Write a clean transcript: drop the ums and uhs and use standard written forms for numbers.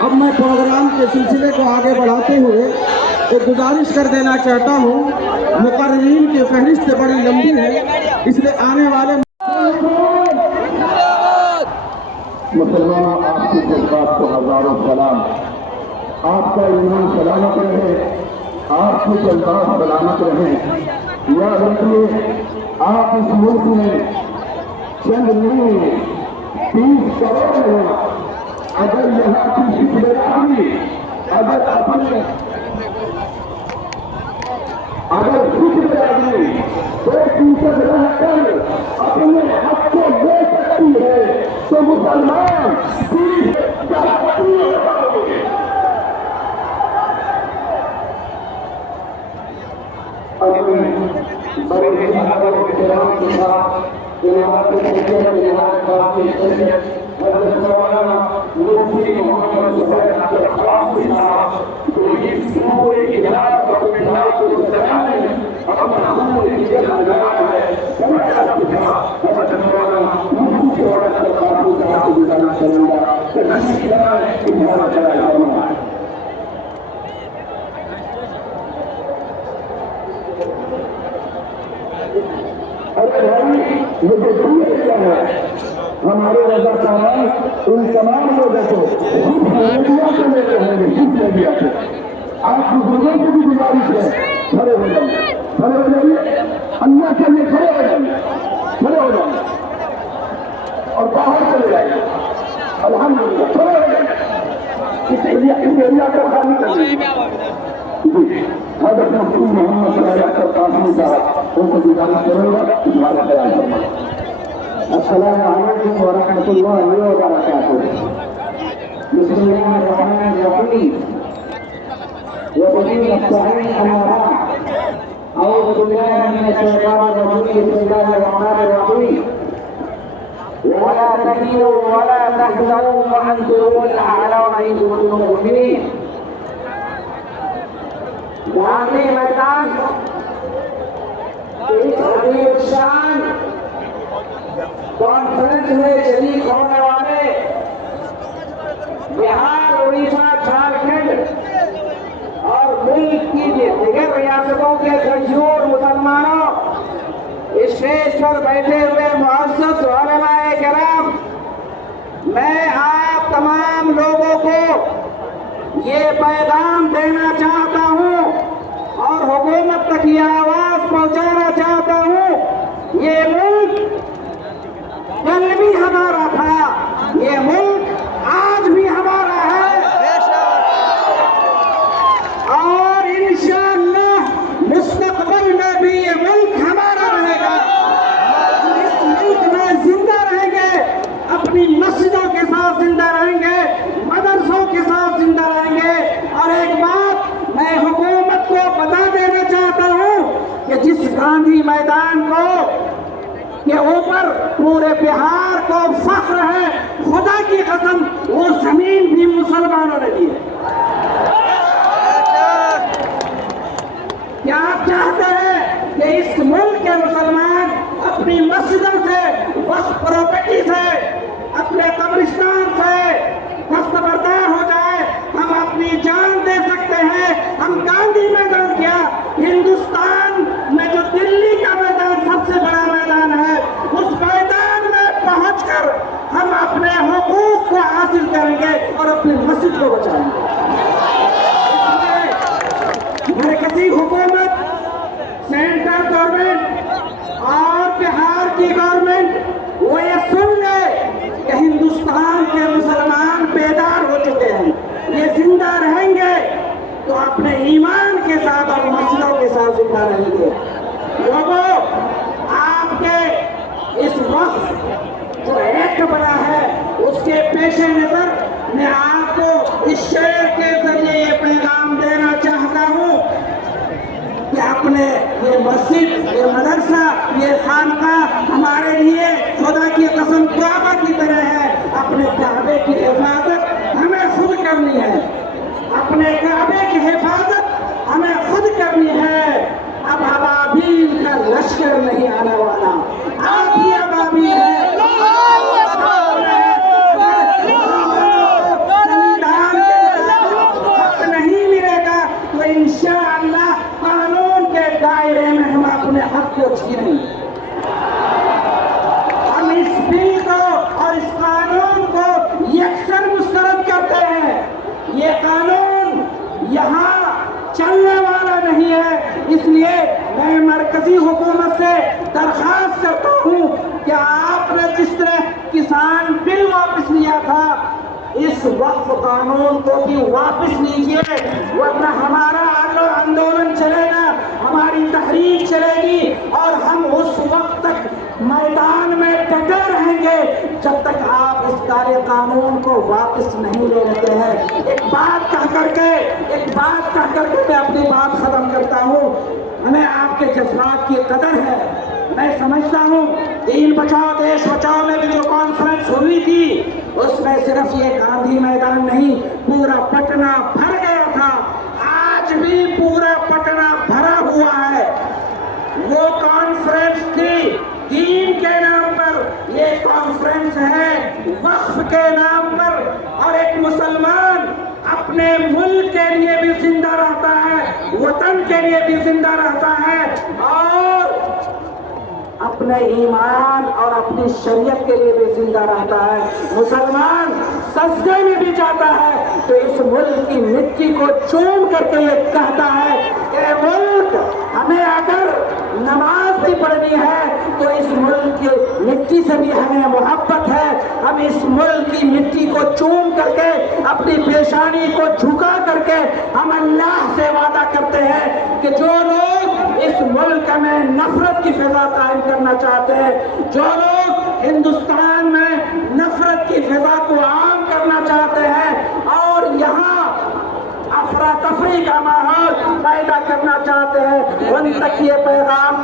اب میں پروگرام کے سلسلے کو آگے بڑھاتے ہوئے ایک گزارش کر دینا چاہتا ہوں، مقررین کی فہرست بڑی لمبی ہے، اس لیے آنے والے مسلمانوں آپ کی جذبات کو ہزاروں سلام، آپ کا ایمان سلامت رہے، آپ کی جذبات سلامت رہیں۔ یاد رکھیے آپ اس ملک میں چند نہیں 30 کروڑ ہیں، اگر یہاں کی فکر اگر فکر آدمی 2% رہ کر اپنے حق کو لے سکتی ہے تو مسلمان 30 بڑے احترام کے ساتھ حضرت مولانا مفتی محمد زبیر احمد قاسمی صاحب جو اس پورے اجلاس اور ملاقات کو سجانے میں اپنا پوری جان لگایا ہے، حضرت مولانا مفتی محمد قاسمی صاحب کو بلانا چاہوں گا کہ تشریف لائیں، اجازت چلائیں۔ ارے بھائی مجھے دور کیا ہے، ہمارے رضاکاران ان تمام لوگوں کو میڈیا سے لے رہے ہیں، جس میڈیا سے آپ بزرگوں کی بھی گزارش ہے، کھڑے ہو جائیں، کھڑے ہو جائیے، اللہ کے لیے کھڑے ہو جائیں، کھڑے ہو جائیں اور باہر چلے جائیں، الحمدللہ کھڑے ہو جائیں، اس ایریا کو خالی کر دیں۔ جی حضرت مفتی محمد زبیر احمد قاسمی صاحب ان کو گزارش کروں گا، تمہارا خیال فرمائیں۔ السلام علیکم ورحمۃ اللہ وبرکاتہ۔ بسم اللہ الرحمن الرحیم وبه نستعین اما بعد، اعوذ باللہ من الشیطان الرجیم، بسم اللہ الرحمن الرحیم، ولا تهنوا ولا تحزنوا وانتم الاعلون ان كنتم مؤمنین۔ گاندھی میدان اس عظیم شان کانفرنس میں شریک ہونے والے بہار، اڑیسہ، جھارکھنڈ اور ملک کی دیگر ریاستوں کے کشور مسلمانوں، اسٹیج پر بیٹھے ہوئے معزز علماء کرام، میں آپ تمام لوگوں کو یہ پیغام دینا چاہتا ہوں اور حکومت تک یہ آواز پہنچانا چاہتا ہوں، یہ ملک کل بھی ہمارا تھا، یہ ملک آج بھی ہمارا ہے اور انشاءاللہ مستقبل میں بھی یہ ملک ہمارا رہے گا۔ اس ملک میں زندہ رہیں گے، اپنی مسجدوں کے ساتھ زندہ رہیں گے، مدرسوں کے ساتھ زندہ رہیں گے۔ اور ایک بات میں حکومت کو بتا دینا چاہتا ہوں کہ جس گاندھی میدان کو کے اوپر پورے بہار کو فخر ہے، خدا کی قسم وہ زمین بھی مسلمانوں نے دی ہے۔ کیا آپ چاہتے ہیں کہ اس ملک کے مسلمان اپنی مسجدوں سے، وقف پراپرٹی سے، اپنے قبرستان سے دستبردار ہو جائے؟ ہم اپنی جان دے سکتے ہیں۔ ہم گاندھی میدان کیا، ہندوستان میں جو دلی کا میدان سب سے بڑا میدان ہے، اس میدان میں پہنچ کر ہم اپنے حقوق کو حاصل کریں گے اور اپنی مسجد کو بچائیں گے۔ مرکزی حکومت، سینٹرل گورنمنٹ اور بہار کی گورنمنٹ وہ یہ سن لے کہ ہندوستان کے مسلمان بیدار ہو چکے ہیں، یہ زندہ رہیں گے تو اپنے ایمان کے ساتھ اور مسجدوں کے ساتھ زندہ رہیں گے۔ لوگوں، آپ کے اس وقت جو ایکٹ بنا ہے اس کے پیش نظر میں آپ کو اس شعر کے ذریعے یہ پیغام دینا چاہتا ہوں کہ اپنے یہ مسجد، یہ مدرسہ، یہ خانقاہ ہمارے لیے خدا کی قسم کعبہ کی طرح ہے۔ اپنے کعبے کی حفاظت ہمیں خود کرنی ہے، اپنے کعبے کی حفاظت ہمیں خود کرنی ہے۔ اب ابابیل کا لشکر نہیں آنے والا، آپ ہی ابابیل ہیں۔ مرکزی حکومت سے درخواست کرتا ہوں کہ آپ نے جس طرح کسان بل واپس لیا تھا اس وقف قانون کو بھی واپس لیجیے، ورنہ ہمارا آندولن چلے گا، ہماری تحریک چلے گی اور ہم اس وقت تک میدان میں ڈٹے رہیں گے جب تک آپ اس کالے قانون کو واپس نہیں لے لیتے ہیں۔ ایک بات کہہ کر کے میں اپنی بات ختم کرتا ہوں۔ ہمیں آپ کے جذبات کی قدر ہے۔ میں سمجھتا ہوں دین بچاؤ دیش بچاؤ میں بھی جو کانفرنس ہوئی تھی اس میں صرف یہ گاندھی میدان نہیں، پورا پٹنہ بھر گیا تھا۔ آج بھی پورا پٹنہ بھرا ہوا ہے۔ وہ کانفرنس تھی دین کے نام پر، یہ کانفرنس ہے وقف کے نام پر، اور ایک مسلمان اپنے ملک کے لیے بھی زندہ رہتا ہے، وطن کے لیے بھی زندہ رہتا ہے، اور اپنے ایمان اور اپنی شریعت کے لیے بھی زندہ رہتا ہے۔ مسلمان سجدے میں بھی جاتا ہے تو اس ملک کی مٹی کو چوم کر کے یہ کہتا ہے کہ ملک ہمیں اگر نماز بھی پڑھنی ہے تو اس ملک کی مٹی سے بھی ہمیں محبت ہے۔ ہم اس ملک کی مٹی کو چوم کر کے اپنی پیشانی کو جھکا کر کے ہم اللہ سے وعدہ کرتے ہیں کہ جو لوگ اس ملک میں نفرت کی فضا قائم کرنا چاہتے ہیں، جو لوگ ہندوستان میں نفرت کی فضا کو عام کرنا چاہتے ہیں اور یہاں افراتفری کا ماحول پیدا کرنا چاہتے ہیں، ان تک یہ پیغام